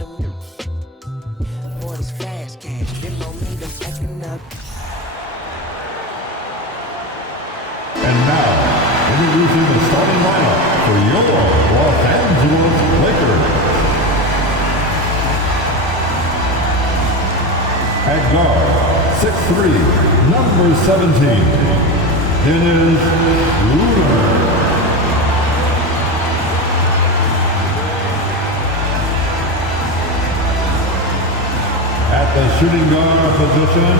know the for this fast cash, them momentum acting up. And now, introducing the starting lineup for your Los Angeles Lakers. At guard, 6'3", number 17, Dennis Schroeder. At the shooting guard position,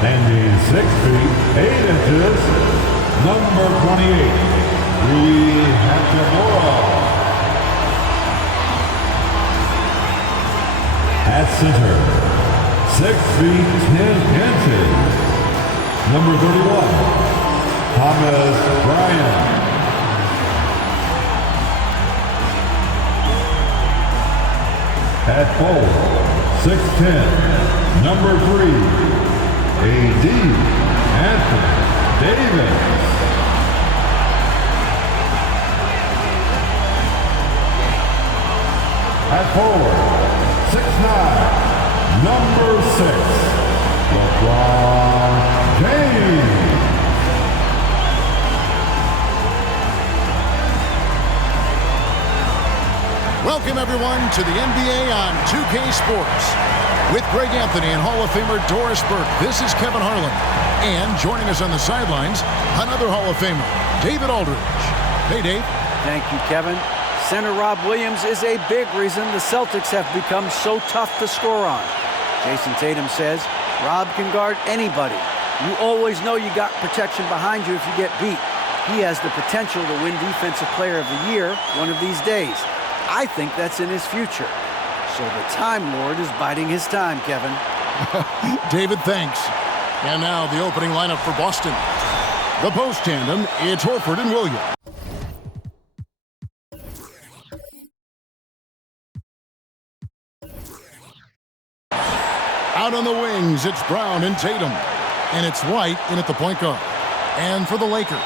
standing 6 feet 8 inches, number 28, Rui Hachimura. At center, 6 feet 10 inches, number 31, Thomas Bryant. At forward, 6'10", number 3, A.D. Anthony Davis. At forward, 6'9", number 6, LeBron James. Welcome, everyone, to the NBA on 2K Sports. With Greg Anthony and Hall of Famer Doris Burke, this is Kevin Harlan. And joining us on the sidelines, another Hall of Famer, David Aldridge. Hey, Dave. Thank you, Kevin. Center Rob Williams is a big reason the Celtics have become so tough to score on. Jason Tatum says Rob can guard anybody. You always know you got protection behind you if you get beat. He has the potential to win Defensive Player of the Year one of these days. I think that's in his future. So the Time Lord is biding his time, Kevin. David, thanks. And now the opening lineup for Boston. The post tandem, it's Horford and Williams. Out on the wings, it's Brown and Tatum. And it's White in at the point guard. And for the Lakers,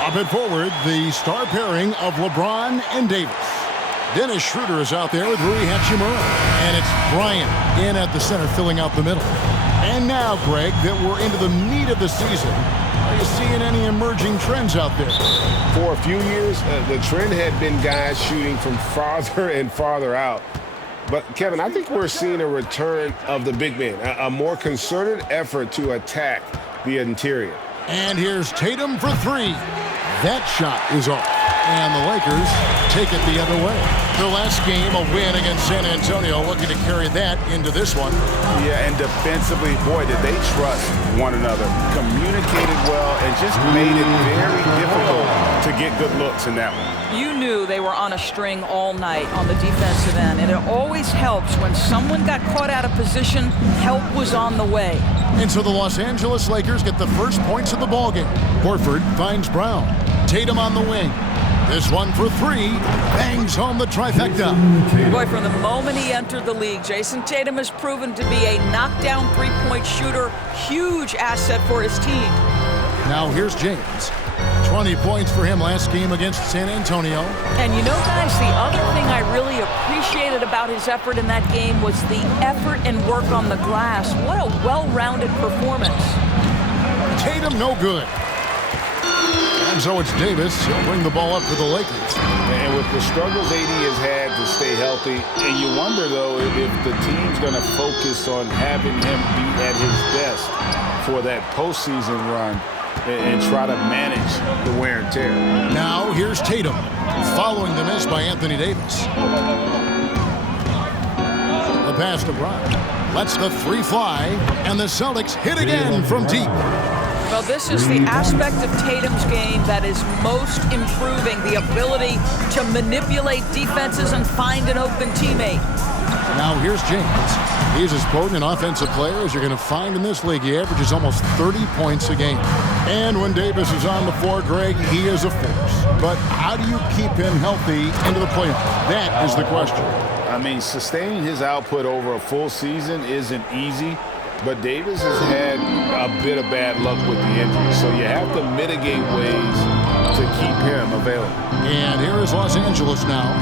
up at forward, the star pairing of LeBron and Davis. Dennis Schroeder is out there with Rui Hachimura. And it's Bryant in at the center, filling out the middle. And now, Greg, that we're into the meat of the season, are you seeing any emerging trends out there? For a few years, the trend had been guys shooting from farther and farther out. But, Kevin, I think we're seeing a return of the big man, a more concerted effort to attack the interior. And here's Tatum for three. That shot is off. And the Lakers take it the other way. Their last game, a win against San Antonio, looking to carry that into this one. Yeah, and defensively, boy, did they trust one another. Communicated well and just made it very difficult to get good looks in that one. You knew they were on a string all night on the defensive end, and it always helps when someone got caught out of position, help was on the way. And so the Los Angeles Lakers get the first points of the ballgame. Horford finds Brown. Tatum on the wing. This one for three, bangs home the trifecta. Boy, from the moment he entered the league, Jason Tatum has proven to be a knockdown three-point shooter, huge asset for his team. Now here's James. 20 points for him last game against San Antonio. And you know, guys, the other thing I really appreciated about his effort in that game was the effort and work on the glass. What a well-rounded performance. Tatum no good. And so it's Davis. He'll bring the ball up for the Lakers. And with the struggles AD has had to stay healthy, and you wonder, though, if the team's going to focus on having him be at his best for that postseason run and try to manage the wear and tear. Now here's Tatum, following the miss by Anthony Davis. The pass to Brown. Lets the three fly, and the Celtics hit again from deep. Well, this is the aspect of Tatum's game that is most improving, the ability to manipulate defenses and find an open teammate. Now here's James. He's as potent an offensive player as you're going to find in this league. He averages almost 30 points a game. And when Davis is on the floor, Greg, he is a force. But how do you keep him healthy into the playoffs? That is the question. I mean, sustaining his output over a full season isn't easy. But Davis has had a bit of bad luck with the injury, so you have to mitigate ways to keep him available. And here is Los Angeles now,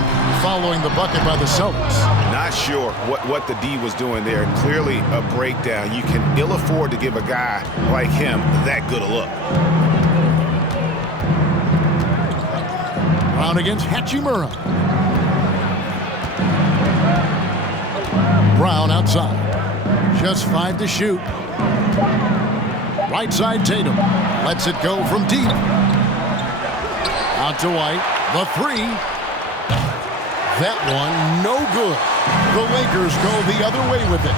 following the bucket by the Celtics. Not sure what the D was doing there. Clearly a breakdown. You can ill afford to give a guy like him that good a look. Brown against Hachimura. Brown outside. Just 5 to shoot. Right side Tatum. Lets it go from deep. Out to White. The 3. That one no good. The Lakers go the other way with it.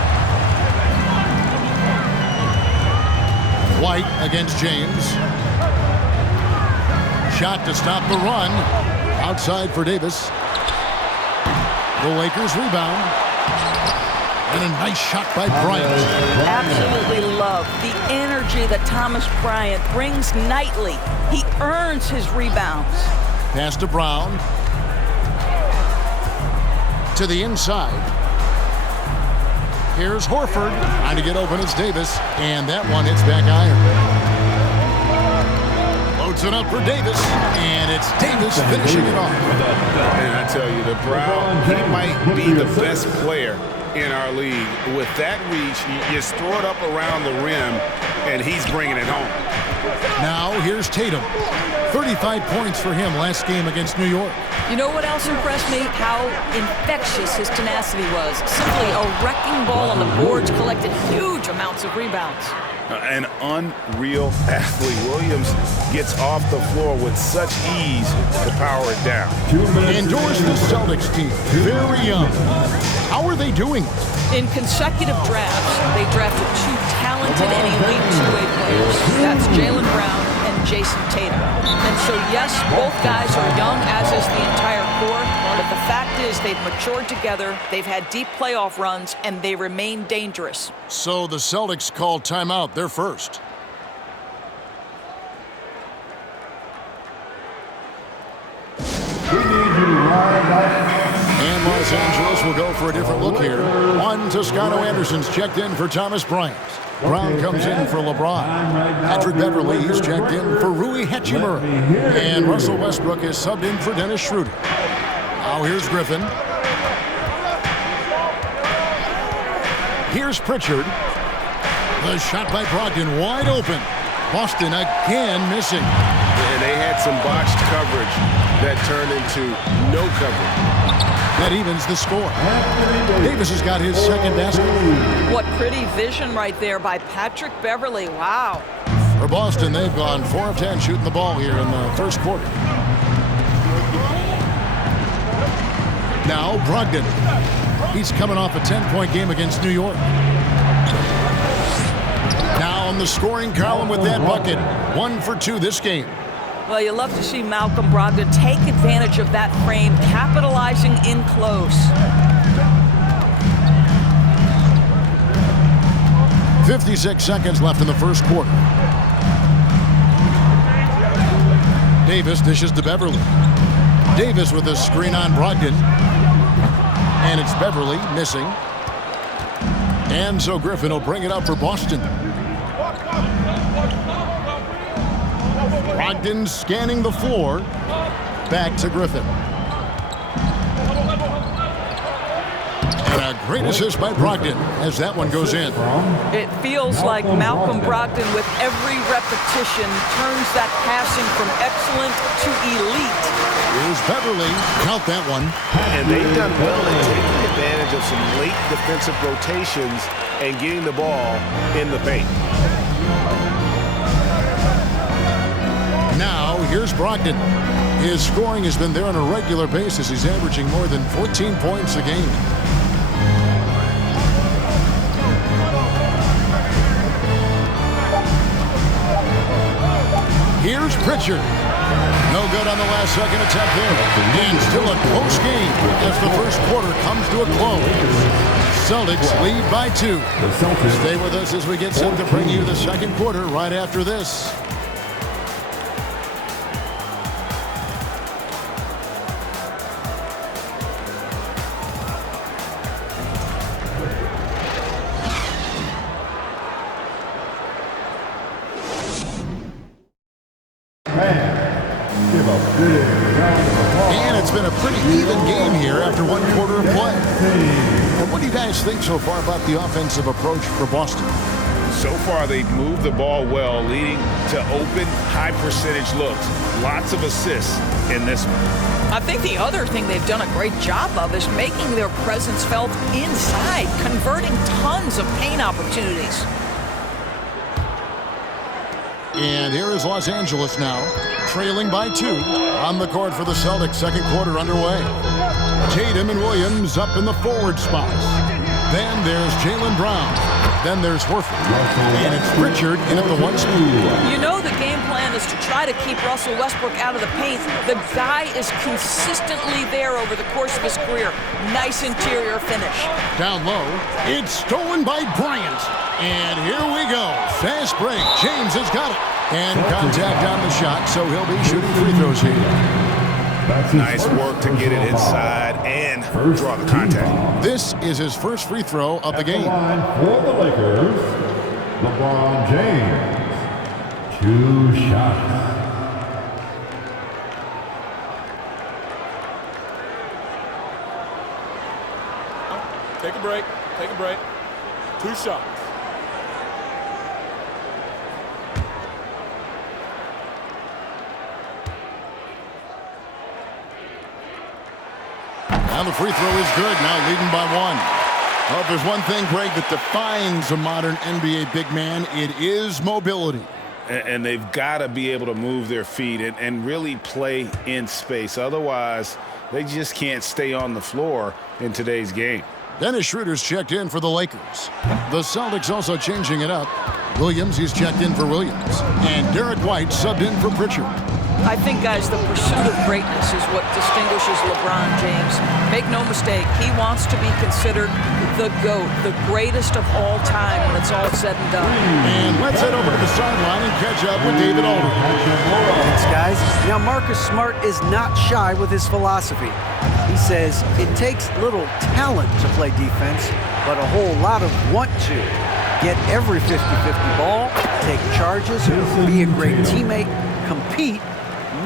White against James. Shot to stop the run. Outside for Davis. The Lakers rebound. And a nice shot by Bryant. Absolutely love the energy that Thomas Bryant brings nightly. He earns his rebounds. Pass to Brown. To the inside. Here's Horford. Trying to get open as Davis. And that one hits back iron. Loads it up for Davis. And it's Davis finishing it off. And I tell you, the Brown, he might be the best player in our league. With that reach, you just throw it up around the rim, and he's bringing it home. Now here's Tatum. 35 points for him last game against New York. You know what else impressed me? How infectious his tenacity was. Simply a wrecking ball on the boards, collected huge amounts of rebounds. An unreal athlete. Williams gets off the floor with such ease to power it down. Endorse the Celtics team. Very young. How are they doing? In consecutive drafts, they drafted 2 talented and elite two-way players. That's Jaylen Brown and Jason Tatum. And so, yes, both guys are young, as is the entire core. But the fact is they've matured together, they've had deep playoff runs, and they remain dangerous. So the Celtics call timeout. They're first. We need you live back. And Los Angeles will go for a different look here. One, Toscano Anderson's checked in for Thomas Bryant. Brown comes in for LeBron. Patrick Beverly is checked in for Rui Hachimura. And Russell Westbrook is subbed in for Dennis Schroeder. Now here's Griffin. Here's Pritchard. The shot by Brogdon wide open. Boston again missing. And they had some botched coverage that turned into no coverage. That evens the score. Davis has got his second basket. What pretty vision right there by Patrick Beverly. Wow. For Boston, they've gone 4 of 10 shooting the ball here in the first quarter. Now Brogdon. He's coming off a 10-point game against New York. Now on the scoring column with that bucket. 1 for 2 this game. Well, you love to see Malcolm Brogdon take advantage of that frame, capitalizing in close. 56 seconds left in the first quarter. Davis dishes to Beverly. Davis with a screen on Brogdon. And it's Beverly missing. And so Griffin will bring it up for Boston. Brogdon scanning the floor. Back to Griffin. And a great assist by Brogdon as that one goes in. It feels like Malcolm Brogdon, with every repetition, turns that passing from excellent to elite. Here's Beverly. Count that one. And they've done well in taking advantage of some late defensive rotations and getting the ball in the paint. Now, here's Brogdon. His scoring has been there on a regular basis. He's averaging more than 14 points a game. Here's Pritchard. No good on the last second attempt there. And still a close game as the first quarter comes to a close. Celtics lead by 2. Stay with us as we get set to bring you the second quarter right after this. And it's been a pretty even game here after one quarter of play. What do you guys think so far about the offensive approach for Boston? So far, they've moved the ball well, leading to open, high-percentage looks. Lots of assists in this one. I think the other thing they've done a great job of is making their presence felt inside, converting tons of paint opportunities. And here is Los Angeles now, trailing by 2 on the court for the Celtics. Second quarter underway. Tatum and Williams up in the forward spots. Then there's Jaylen Brown. Then there's Horford. And it's Pritchard in at the 1 spot. You know the game plan is to try to keep Russell Westbrook out of the paint. The guy is consistently there over the course of his career. Nice interior finish. Down low, it's stolen by Bryant. And here we go. Fast break. James has got it. And contact on the shot, so he'll be shooting free throws here. Nice work to get it inside and draw the contact. This is his first free throw of the game. For the Lakers, LeBron James. 2 shots. Take a break. Take a break. 2 shots. Now the free throw is good. Now leading by 1. Well, if there's one thing, Greg, that defines a modern NBA big man, it is mobility. And they've got to be able to move their feet and really play in space. Otherwise, they just can't stay on the floor in today's game. Dennis Schroeder's checked in for the Lakers. The Celtics also changing it up. Williams, he's checked in for Williams. And Derek White subbed in for Pritchard. I think, guys, the pursuit of greatness is what distinguishes LeBron James. Make no mistake, he wants to be considered the GOAT, the greatest of all time when it's all said and done. And let's head over to the sideline and catch up with David Aldridge. Thanks, guys. Now, Marcus Smart is not shy with his philosophy. He says it takes little talent to play defense, but a whole lot of want to. Get every 50-50 ball, take charges, be a great teammate, compete,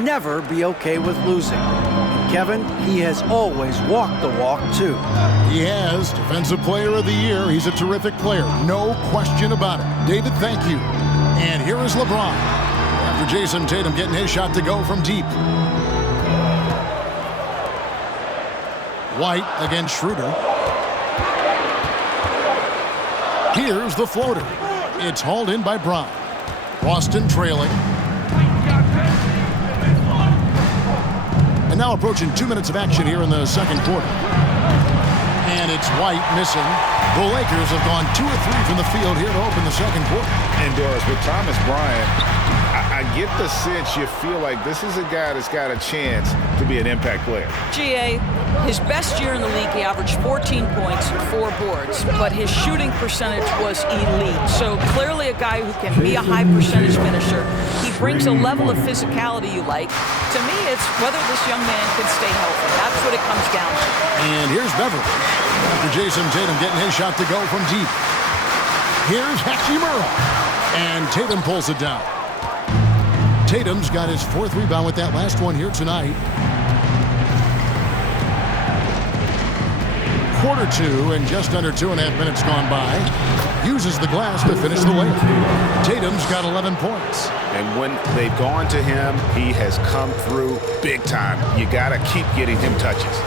never be okay with losing. And Kevin, he has always walked the walk, too. He has. Defensive Player of the Year. He's a terrific player. No question about it. David, thank you. And here is LeBron. After Jason Tatum getting his shot to go from deep. White against Schroeder. Here's the floater. It's hauled in by Brown. Boston trailing. And now approaching 2 minutes of action here in the second quarter. And it's White missing. The Lakers have gone 2 of 3 from the field here to open the second quarter. And Doris, with Thomas Bryant, I get the sense you feel like this is a guy that's got a chance to be an impact player. GA, his best year in the league, he averaged 14 points and 4 boards, but his shooting percentage was elite. So clearly a guy who can be a high percentage finisher. He brings a level of physicality you like. To me, it's whether this young man can stay healthy. That's what it comes down to. And here's Beverly. After Jason Tatum getting his shot to go from deep. Here's Hachimura. And Tatum pulls it down. Tatum's got his 4th rebound with that last one here tonight. Quarter 2 and just under 2.5 minutes gone by. Uses the glass to finish the layup. Tatum's got 11 points. And when they've gone to him, he has come through big time. You got to keep getting him touches.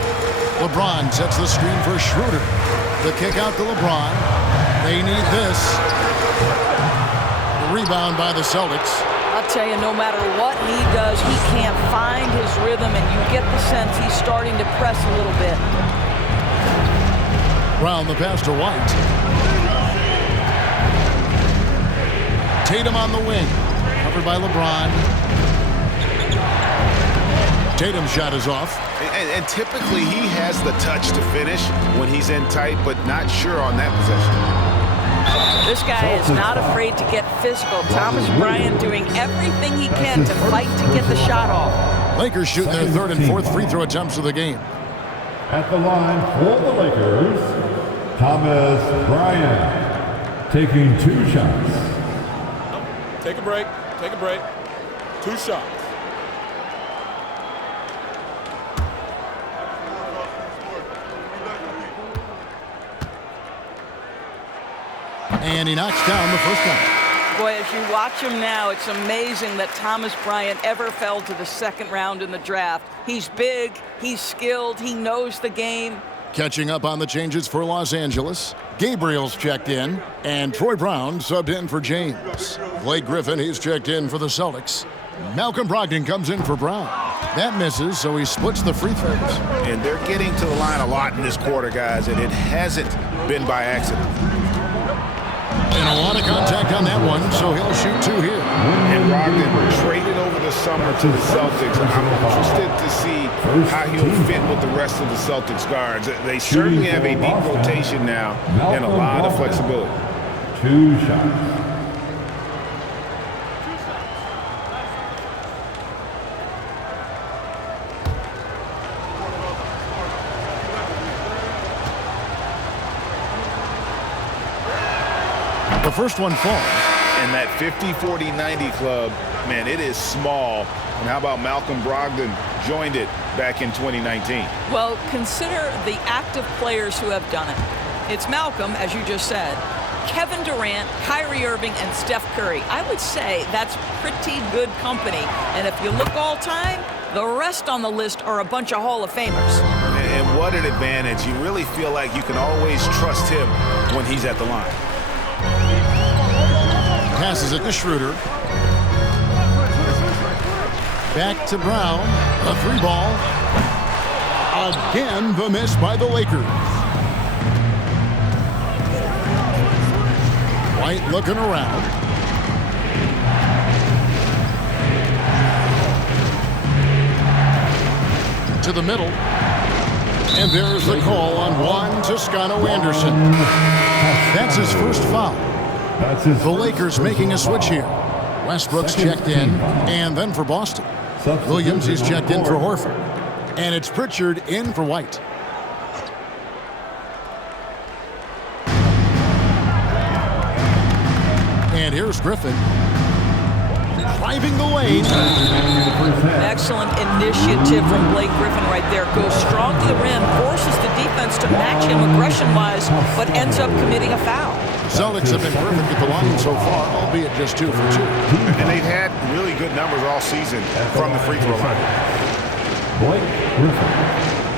LeBron sets the screen for Schroeder. The kick out to LeBron. They need this. The rebound by the Celtics. I'll tell you, no matter what he does, he can't find his rhythm, and you get the sense he's starting to press a little bit. Brown the pass to White. Tatum on the wing. Covered by LeBron. Tatum's shot is off. And typically he has the touch to finish when he's in tight, but not sure on that possession. This guy is not afraid to get physical. Thomas Bryant doing everything he can to fight to get the shot off. Lakers shooting their 3rd and 4th free throw attempts of the game. At the line for the Lakers, Thomas Bryant taking 2 shots. Take a break. Take a break. 2 shots. And he knocks down the first one. Boy, as you watch him now, it's amazing that Thomas Bryant ever fell to the second round in the draft. He's big, he's skilled, he knows the game. Catching up on the changes for Los Angeles. Gabriel's checked in, and Troy Brown subbed in for James. Blake Griffin, he's checked in for the Celtics. Malcolm Brogdon comes in for Brown. That misses, so he splits the free throws. And they're getting to the line a lot in this quarter, guys, and it hasn't been by accident. And a lot of contact on that one, so he'll shoot 2 here. And Brogdon traded over the summer to the Celtics. I'm interested to see how he'll fit with the rest of the Celtics guards. They certainly have a deep rotation now and a lot of flexibility. 2 shots. The first one falls. And that 50-40-90 club, man, it is small. And how about Malcolm Brogdon joined it back in 2019? Well, consider the active players who have done it. It's Malcolm, as you just said, Kevin Durant, Kyrie Irving, and Steph Curry. I would say that's pretty good company. And if you look all time, the rest on the list are a bunch of Hall of Famers. And what an advantage. You really feel like you can always trust him when he's at the line. Passes it to Schroeder. Back to Brown. A 3-ball. Again, the miss by the Lakers. White looking around. To the middle. And there's the call on Juan Toscano Anderson. That's his first foul. The Lakers making a switch here. Westbrook's checked in, and then for Boston. Williams is checked in for Horford. And it's Pritchard in for White. And here's Griffin. Driving the lane. Excellent initiative from Blake Griffin right there. Goes strong to the rim, forces the defense to match him aggression-wise, but ends up committing a foul. Celtics have been perfect at the line so far, albeit just 2 for 2. And they've had really good numbers all season from the free throw line. Blake Griffin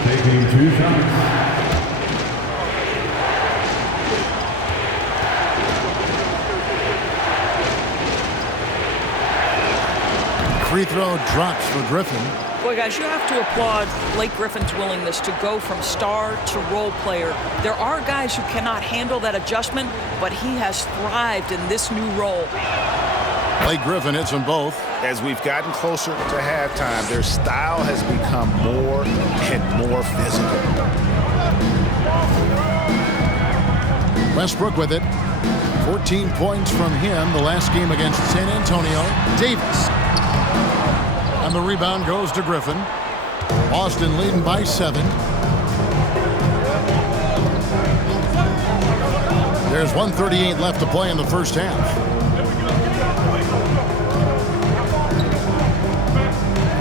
taking 2 shots. Free throw drops for Griffin. Boy, guys, you have to applaud Blake Griffin's willingness to go from star to role player. There are guys who cannot handle that adjustment, but he has thrived in this new role. Blake Griffin hits them both. As we've gotten closer to halftime, their style has become more and more physical. Westbrook with it. 14 points from him the last game against San Antonio. Davis. And the rebound goes to Griffin. Boston leading by 7. There's 1:38 left to play in the first half.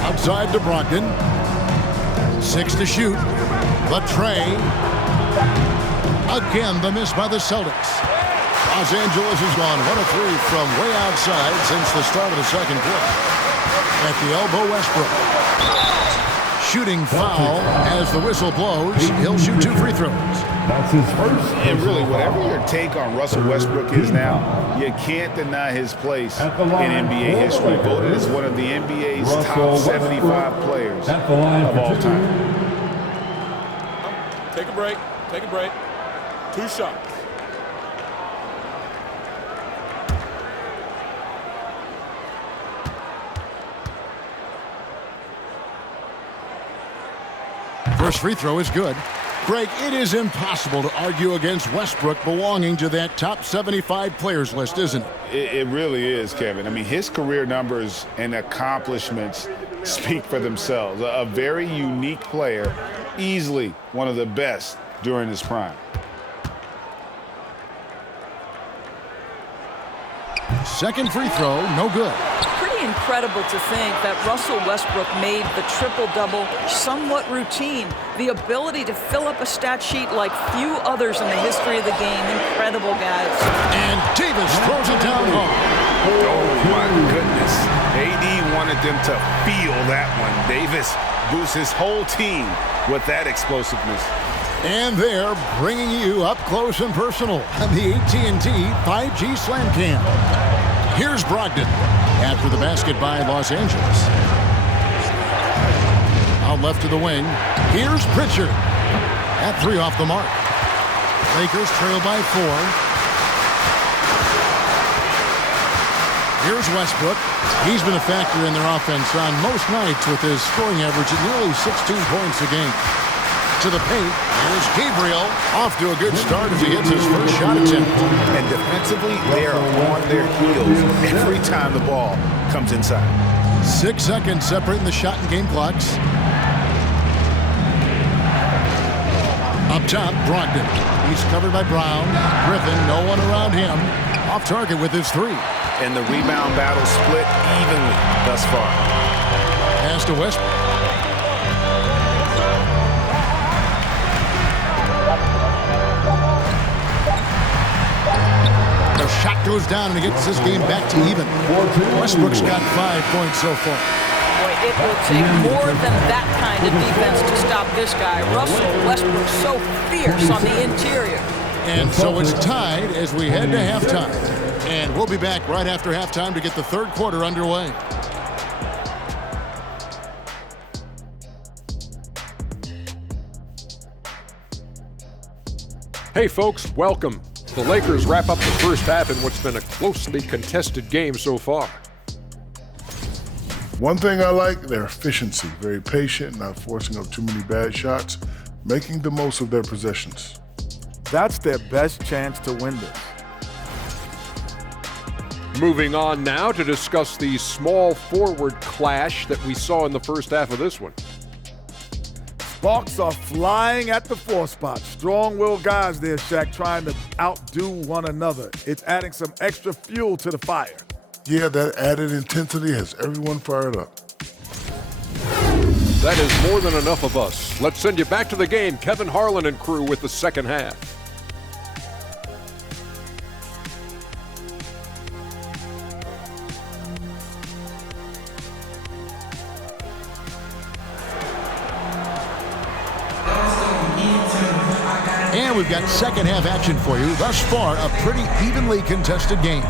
Outside to Brogdon. 6 to shoot. The tray. Again, the miss by the Celtics. Los Angeles has gone 1 of 3 from way outside since the start of the second quarter. At the elbow, Westbrook. Shooting foul as the whistle blows. He'll shoot 2 free throws. That's his first. And really, whatever your take on Russell Westbrook is now, you can't deny his place in NBA history. Voted as one of the NBA's top 75 players of all time. Take a break. Take a break. 2 shots. First free throw is good. Greg, it is impossible to argue against Westbrook belonging to that top 75 players list, isn't it? It really is, Kevin. I mean, his career numbers and accomplishments speak for themselves. A very unique player, easily one of the best during his prime. Second free throw, no good. Pretty incredible to think that Russell Westbrook made the triple-double somewhat routine. The ability to fill up a stat sheet like few others in the history of the game. Incredible, guys. And Davis throws it down home. Oh, my goodness. AD wanted them to feel that one. Davis boosts his whole team with that explosiveness. And they're bringing you up close and personal on the AT&T 5G Slam Cam. Here's Brogdon after the basket by Los Angeles. Out left to the wing. Here's Pritchard. At 3 off the mark. Lakers trail by 4. Here's Westbrook. He's been a factor in their offense on most nights with his scoring average at nearly 16 points a game. To the paint. Here's Gabriel. Off to a good start as he hits his first shot attempt. And defensively, they are on their heels every time the ball comes inside. 6 seconds separating the shot and game clocks. Up top, Brogdon. He's covered by Brown. Griffin, no one around him. Off target with his 3. And the rebound battle split evenly thus far. Pass to Westbrook. The shot goes down and it gets this game back to even. Westbrook's got 5 points so far. Boy, it will take more than that kind of defense to stop this guy. Russell Westbrook so fierce on the interior. And so it's tied as we head to halftime. And we'll be back right after halftime to get the third quarter underway. Hey folks, welcome. The Lakers wrap up the first half in what's been a closely contested game so far. One thing I like, their efficiency. Very patient, not forcing up too many bad shots, making the most of their possessions. That's their best chance to win this. Moving on now to discuss the small forward clash that we saw in the first half of this one. Sparks are flying at the 4 spot. Strong-willed guys there, Shaq, trying to outdo one another. It's adding some extra fuel to the fire. Yeah, that added intensity has everyone fired up. That is more than enough of us. Let's send you back to the game. Kevin Harlan and crew with the second half. And we've got second half action for you. Thus far, a pretty evenly contested game.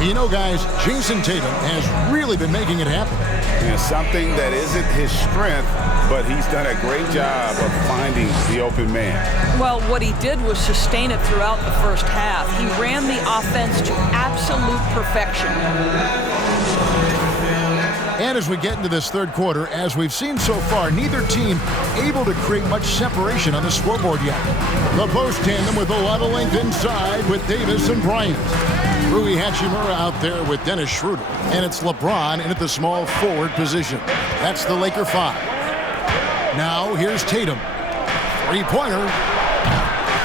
You know, guys, Jason Tatum has really been making it happen. And something that isn't his strength, but he's done a great job of finding the open man. Well, what he did was sustain it throughout the first half. He ran the offense to absolute perfection. And as we get into this third quarter, as we've seen so far, neither team able to create much separation on the scoreboard yet. The post tandem with a lot of length inside with Davis and Bryant. Rui Hachimura out there with Dennis Schroeder. And it's LeBron in at the small forward position. That's the Laker 5. Now here's Tatum. 3-pointer.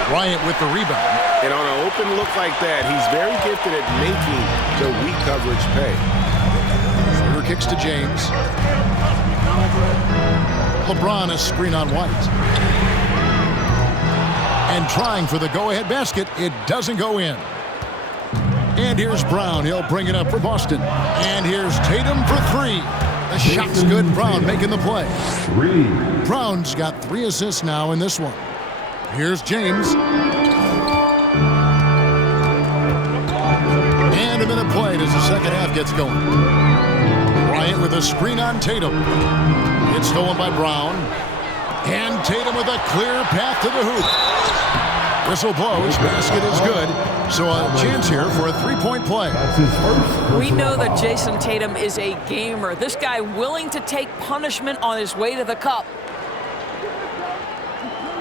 Bryant with the rebound. And on an open look like that, he's very gifted at making the weak coverage pay. Schroeder kicks to James. LeBron a screen on White. And trying for the go-ahead basket. It doesn't go in. And here's Brown. He'll bring it up for Boston. And here's Tatum for 3. The shot's good. Brown making the play. Brown's got 3 assists now in this one. Here's James. And a minute played as the second half gets going. Bryant with a screen on Tatum. It's stolen by Brown. And Tatum with a clear path to the hoop. Whistle blows. Basket is good. So a chance here for a 3-point play. We know that Jason Tatum is a gamer. This guy willing to take punishment on his way to the cup.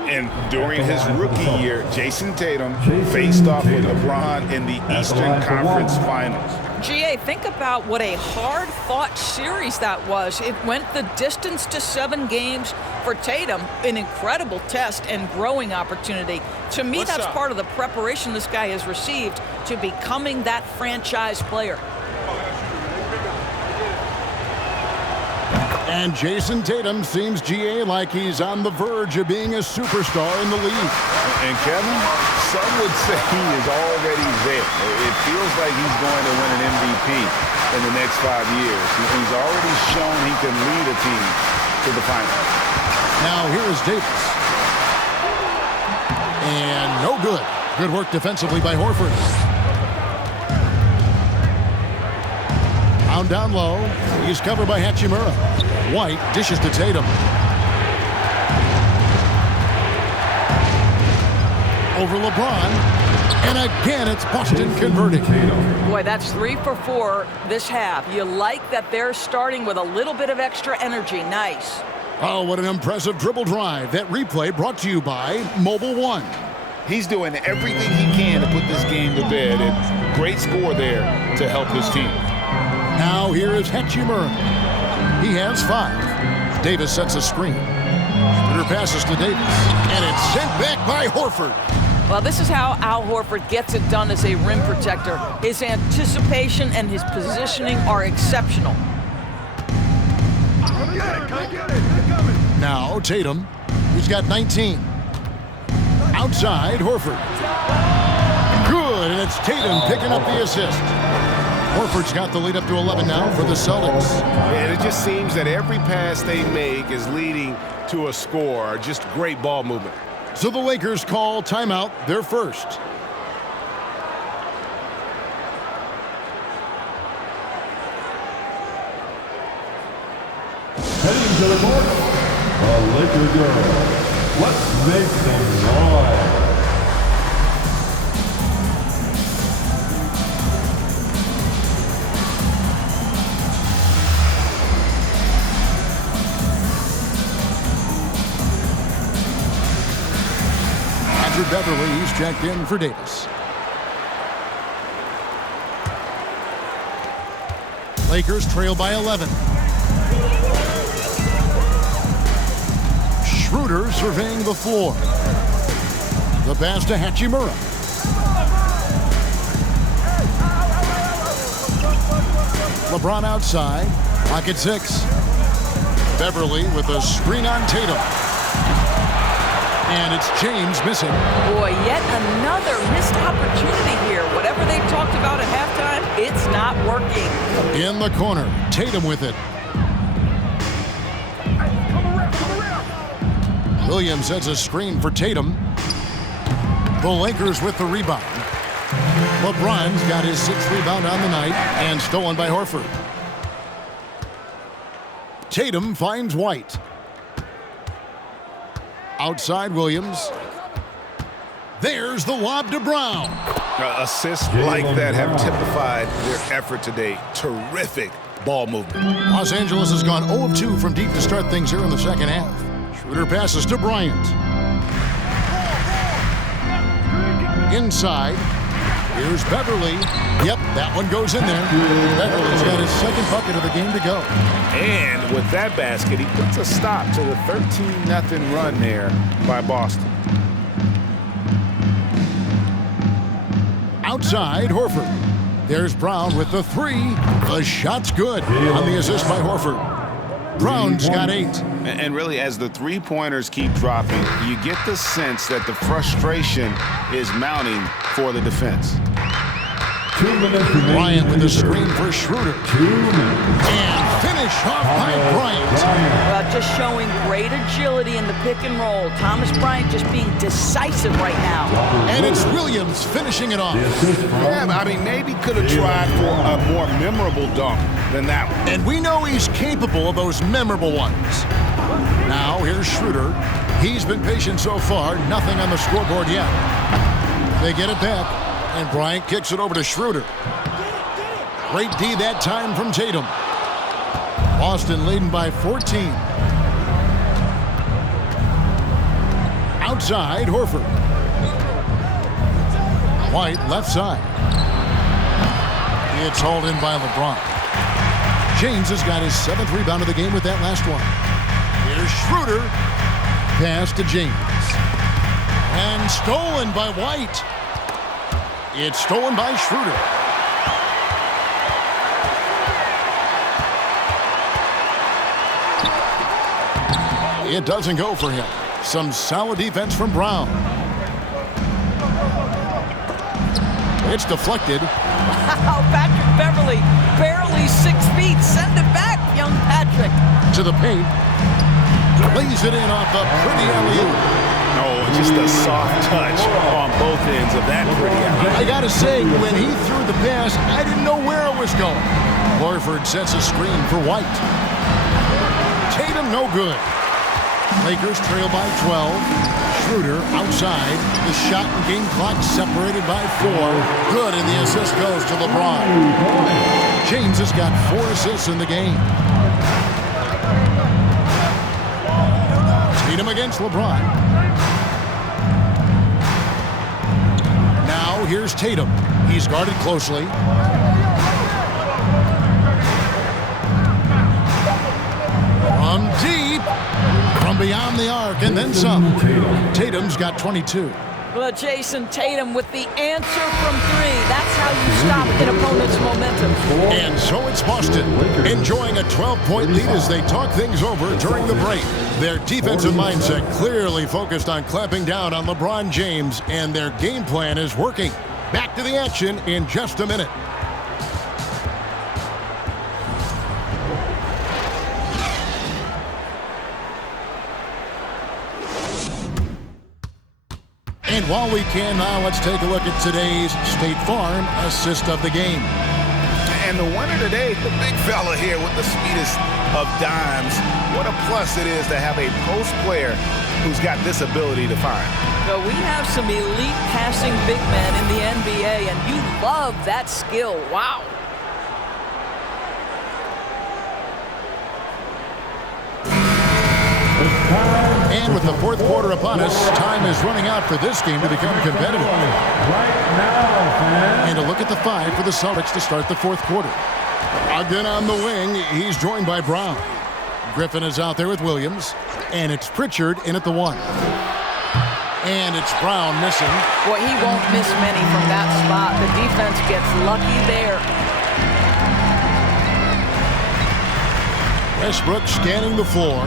And during his rookie year, Jason Tatum faced off with LeBron in the Eastern Conference Finals. GA, think about what a hard-fought series that was. It went the distance to 7 games for Tatum, an incredible test and growing opportunity. To me, that's part of the preparation this guy has received to becoming that franchise player. And Jason Tatum seems, GA, like he's on the verge of being a superstar in the league. And Kevin, some would say he is already there. It feels like he's going to win an MVP in the next 5 years. He's already shown he can lead a team to the finals. Now here's Davis. And no good. Good work defensively by Horford. Down low. He's covered by Hachimura. White dishes to Tatum. Over LeBron. And again, it's Boston converting. Boy, that's 3 for 4 this half. You like that they're starting with a little bit of extra energy. Nice. Oh, what an impressive dribble drive. That replay brought to you by Mobile One. He's doing everything he can to put this game to bed. And great score there to help his team. Now here is Hachimura. He has 5. Davis sets a screen. Shooter passes to Davis. And it's sent back by Horford. Well, this is how Al Horford gets it done as a rim protector. His anticipation and his positioning are exceptional. Now Tatum. He's got 19. Outside, Horford. Good, and it's Tatum picking up the assist. Horford's got the lead up to 11 now for the Celtics. And it just seems that every pass they make is leading to a score. Just great ball movement. So the Lakers call timeout, their first. Heading to the court, the Laker girls. Let's make some noise. Beverly, he's checked in for Davis. Lakers trail by 11. Schroeder surveying the floor. The pass to Hachimura. LeBron outside. Pocket 6. Beverly with a screen on Tatum. And it's James missing. Boy, yet another missed opportunity here. Whatever they talked about at halftime, it's not working. In the corner, Tatum with it. Williams sets a screen for Tatum. The Lakers with the rebound. LeBron's got his 6th rebound on the night and stolen by Horford. Tatum finds White. Outside Williams. There's the lob to Brown. Assists like that have typified their effort today. Terrific ball movement. Los Angeles has gone 0 of 2 from deep to start things here in the second half. Schroeder passes to Bryant. Inside. Here's Beverly. Yep, that one goes in there. Beverly's got his 2nd bucket of the game to go. And with that basket, he puts a stop to the 13-0 run there by Boston. Outside, Horford. There's Brown with the 3. The shot's good on the assist by Horford. Brown's got 8. And really, as the three-pointers keep dropping, you get the sense that the frustration is mounting for the defense. 2 minutes remaining. Bryant with the screen for Schroeder. 2 minutes. And finish off by Bryant. Well, just showing great agility in the pick and roll. Thomas Bryant just being decisive right now. And it's Williams finishing it off. Yeah, I mean, maybe could have tried for a more memorable dunk than that one. And we know he's capable of those memorable ones. Now, here's Schroeder. He's been patient so far. Nothing on the scoreboard yet. They get it back, and Bryant kicks it over to Schroeder. Great D that time from Tatum. Boston leading by 14. Outside, Horford. White left side. It's hauled in by LeBron. James has got his 7th rebound of the game with that last one. Here's Schroeder. Pass to James. And stolen by White. It's stolen by Schroeder. It doesn't go for him. Some solid defense from Brown. It's deflected. Wow, Patrick Beverly, barely 6 feet. Send it back, young Patrick. To the paint. Lays it in off the pretty alley-oop. No, just a soft touch on both ends of that pretty alley-oop. I got to say, when he threw the pass, I didn't know where it was going. Horford sets a screen for White. Tatum, no good. Lakers trail by 12. Schroeder outside. The shot and game clock separated by 4. Good, and the assist goes to LeBron. James has got 4 assists in the game. Tatum against LeBron. Now here's Tatum. He's guarded closely. From deep. From beyond the arc, and then some. Tatum's got 22. Well, Jason Tatum with the answer from 3. That's how you stop an opponent's momentum. And so it's Boston, enjoying a 12-point lead as they talk things over during the break. Their defensive mindset clearly focused on clamping down on LeBron James, and their game plan is working. Back to the action in just a minute. And while we can now, let's take a look at today's State Farm assist of the game. And the winner today, the big fella here with the sweetest of dimes. What a plus it is to have a post player who's got this ability to find. So we have some elite passing big men in the NBA, and you love that skill. Wow. And with the fourth quarter upon us, time is running out for this game to become competitive. And a look at the 5 for the Celtics to start the fourth quarter. Ogden on the wing. He's joined by Brown. Griffin is out there with Williams. And it's Pritchard in at the 1. And it's Brown missing. Boy, he won't miss many from that spot. The defense gets lucky there. Westbrook scanning the floor.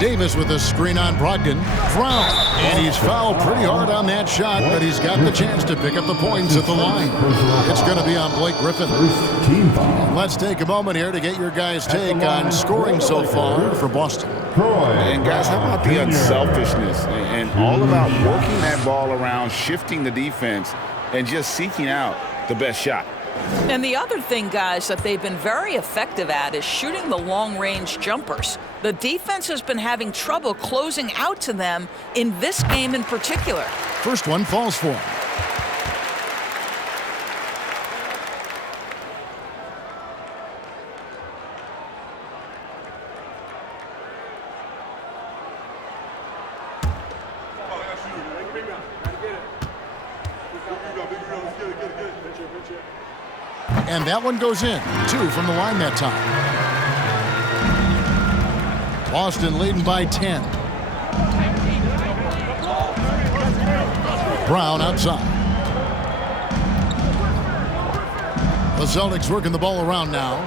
Davis with a screen on Brogdon. Brown. And he's fouled pretty hard on that shot, but he's got the chance to pick up the points at the line. It's going to be on Blake Griffin. Let's take a moment here to get your guys' take on scoring so far for Boston. And guys, how about the unselfishness and all about working that ball around, shifting the defense, and just seeking out the best shot. And the other thing, guys, that they've been very effective at is shooting the long-range jumpers. The defense has been having trouble closing out to them in this game in particular. First one falls for him. And that one goes in. 2 from the line that time. Boston leading by 10. Brown outside. The Celtics working the ball around now.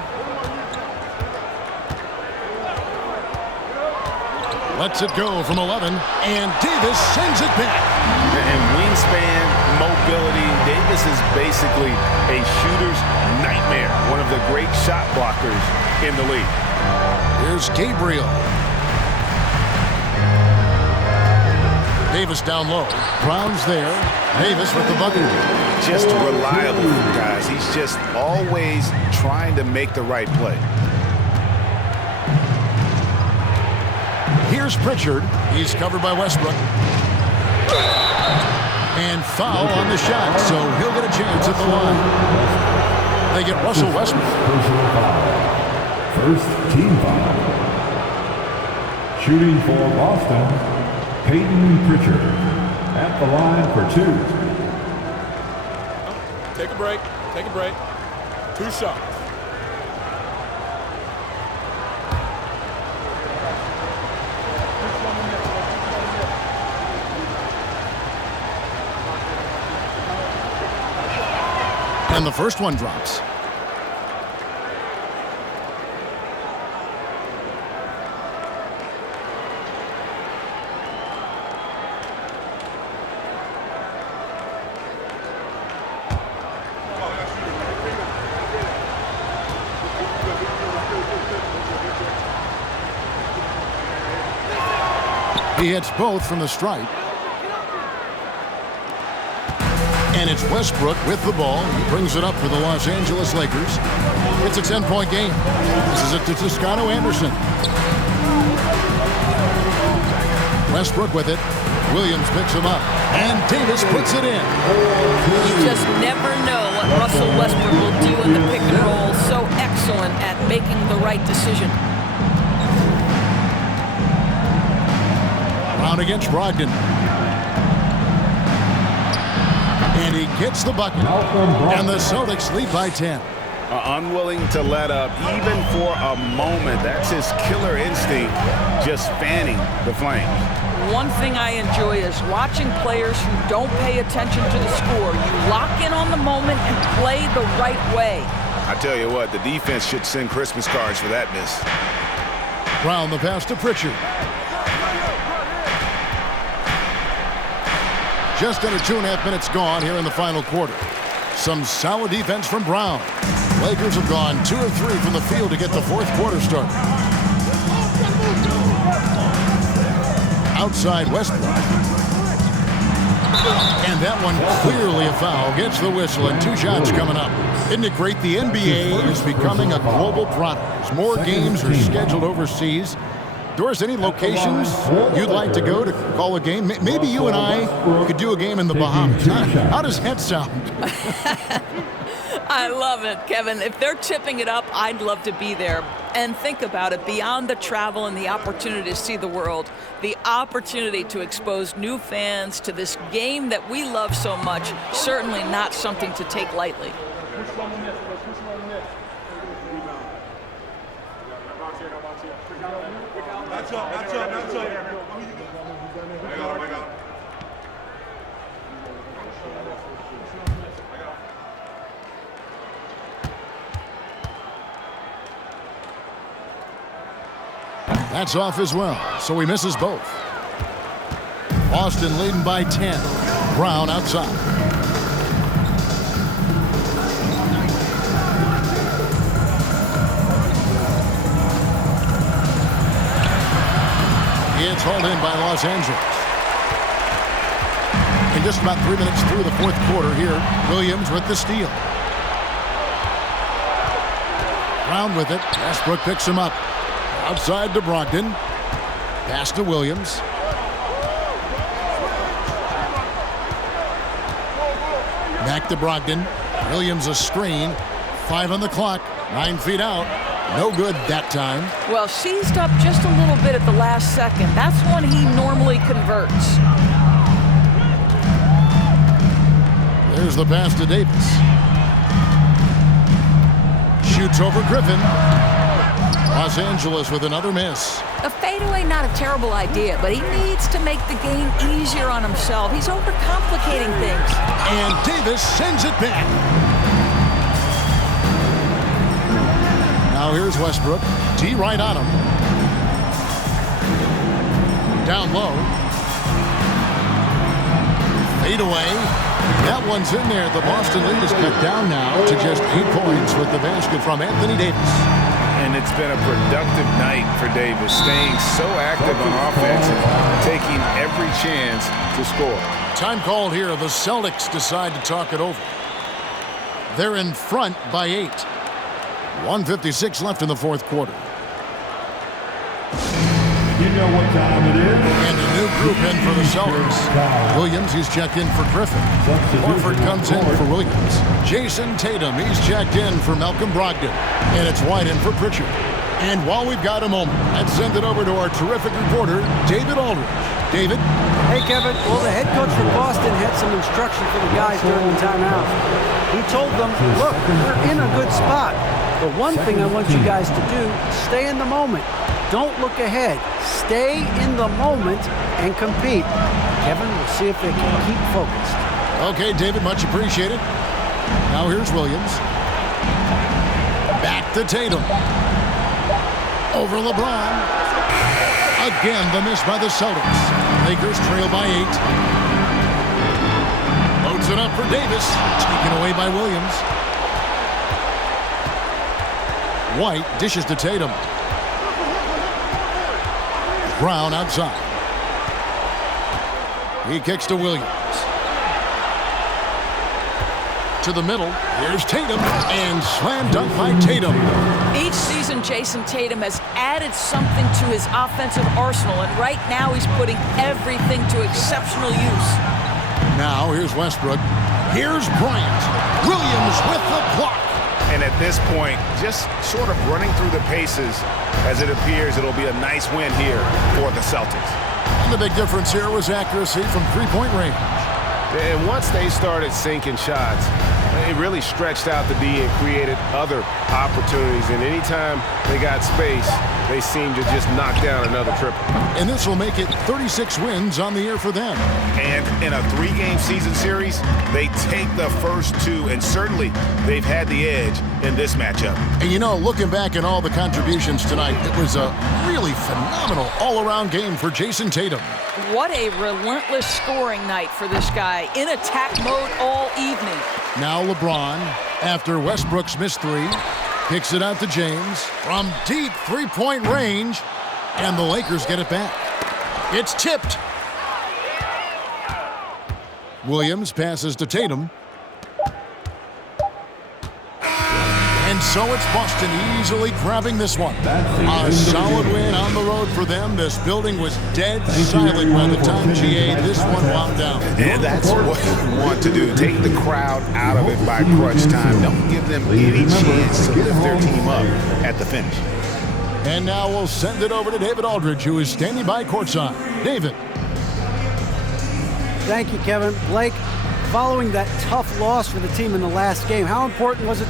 Lets it go from 11. And Davis sends it back. And wingspan, mobility. Davis is basically a shooter's nightmare. One of the great shot blockers in the league. Here's Gabriel. Davis down low. Brown's there. Davis with the bucket. Just reliable, guys. He's just always trying to make the right play. Here's Pritchard. He's covered by Westbrook. And foul on the shot, so he'll get a chance at the line. They get Russell Westbrook. First team foul. Shooting for Boston, Peyton Pritchard at the line for 2. Take a break. Take a break. 2 shots. And the first one drops. He hits both from the stripe. And it's Westbrook with the ball. He brings it up for the Los Angeles Lakers. It's a 10-point game. This is it to Toscano Anderson. Westbrook with it. Williams picks him up. And Davis puts it in. You just never know what Russell Westbrook will do in the pick and roll. So excellent at making the right decision. Brown against Brogdon. And he gets the bucket. And the Celtics lead by 10. Unwilling to let up even for a moment. That's his killer instinct, just fanning the flames. One thing I enjoy is watching players who don't pay attention to the score. You lock in on the moment and play the right way. I tell you what, the defense should send Christmas cards for that miss. Brown the pass to Pritchard. Just under 2.5 minutes gone here in the final quarter. Some solid defense from Brown. Lakers have gone 2 of 3 from the field to get the fourth quarter started. Outside Westbrook. And that one clearly a foul. Gets the whistle and 2 shots coming up. Isn't it great? The NBA is becoming a global product. More games are scheduled overseas. Doris, any locations you'd like to go to call a game? Maybe you and I could do a game in the Bahamas. How does that sound? I love it, Kevin. If they're tipping it up, I'd love to be there. And think about it, beyond the travel and the opportunity to see the world, the opportunity to expose new fans to this game that we love so much, certainly not something to take lightly. That's off as well, so he misses both. Boston leading by 10. Brown outside. It's hauled in by Los Angeles. In just about 3 minutes through the fourth quarter here, Williams with the steal. Brown with it. Westbrook picks him up. Outside to Brogdon. Pass to Williams. Back to Brogdon. Williams a screen. 5 on the clock. 9 feet out. No good that time. Well, seized up just a little bit at the last second. That's when he normally converts. There's the pass to Davis. Shoots over Griffin. Los Angeles with another miss. A fadeaway, not a terrible idea, but he needs to make the game easier on himself. He's overcomplicating things. And Davis sends it back. Now here's Westbrook. D right on him. Down low. Fade away. That one's in there. The Boston lead is cut down now to just 8 points with the basket from Anthony Davis. And it's been a productive night for Davis, staying so active on offense and taking every chance to score. Time called here. The Celtics decide to talk it over. They're in front by 8. 1:56 left in the fourth quarter. You know what time it is. And a new group in for the Celtics. Williams, he's checked in for Griffin. Horford comes in for Williams. Jason Tatum, he's checked in for Malcolm Brogdon. And it's White in for Pritchard. And while we've got a moment, let's send it over to our terrific reporter, David Aldridge. David? Hey, Kevin. Well, the head coach for Boston had some instruction for the guys during the timeout. He told them, look, we're in a good spot. The one thing I want you guys to do, stay in the moment. Don't look ahead. Stay in the moment and compete. Kevin, we'll see if they can keep focused. Okay, David, much appreciated. Now here's Williams. Back to Tatum. Over LeBron. Again, the miss by the Celtics. Lakers trail by 8. Loads it up for Davis. Taken away by Williams. White dishes to Tatum. Brown outside. He kicks to Williams. To the middle. Here's Tatum. And slam dunk by Tatum. Each season, Jason Tatum has added something to his offensive arsenal, and right now he's putting everything to exceptional use. Now, here's Westbrook. Here's Bryant. Williams with the block. And at this point, just sort of running through the paces, as it appears it'll be a nice win here for the Celtics. And the big difference here was accuracy from three-point range. And once they started sinking shots, it really stretched out the D and created other opportunities. And anytime they got space, they seemed to just knock down another triple. And this will make it 36 wins on the year for them. And in a 3-game season series, they take the first 2, and certainly they've had the edge in this matchup. And you know, looking back at all the contributions tonight, it was a really phenomenal all-around game for Jason Tatum. What a relentless scoring night for this guy, in attack mode all evening. Now LeBron, after Westbrook's missed 3, kicks it out to James from deep three-point range, and the Lakers get it back. It's tipped. Williams passes to Tatum. And so it's Boston easily grabbing this one. A solid win on the road for them. This building was dead silent by the time GA this one wound down. And that's what you want to do. Take the crowd out of it by crunch time. Don't give them any chance to lift their team up at the finish. And now we'll send it over to David Aldridge, who is standing by courtside. David. Thank you, Kevin. Blake, following that tough loss for the team in the last game, how important was it